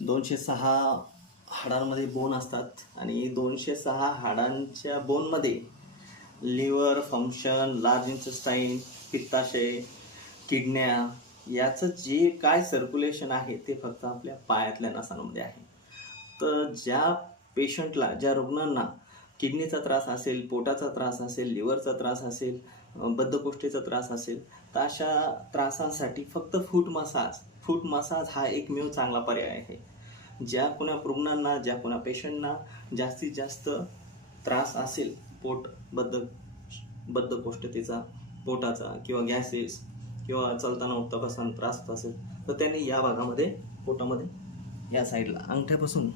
206 हाडांमध्ये bone असतात आणि 206 हाडांच्या बोनमध्ये लिव्हर फंक्शन, लार्ज इंटेस्टाईन, पित्ताशय, किडन्या याचं जे काय सर्क्युलेशन आहे ते फक्त आपल्या पायातल्या नसांमध्ये आहे. तर ज्या पेशंटला, ज्या रुग्णांना किडनीचा त्रास असेल, पोटाचा त्रास असेल, लिव्हरचा त्रास असेल, बद्धकोष्ठीचा त्रास असेल, तर अशा त्रासांसाठी फक्त फूट मसाज हा एकमेव चांगला पर्याय आहे. ज्या कोणा रुग्णांना, ज्या कोणा पेशंटना जास्तीत जास्त त्रास असेल, बद्धकोष्ठतेचा, पोटाचा किंवा गॅसेस किंवा चालताना उठता बसताना त्रास होत असेल, तर त्यांनी या भागामध्ये, पोटामध्ये या साईडला अंगठ्यापासून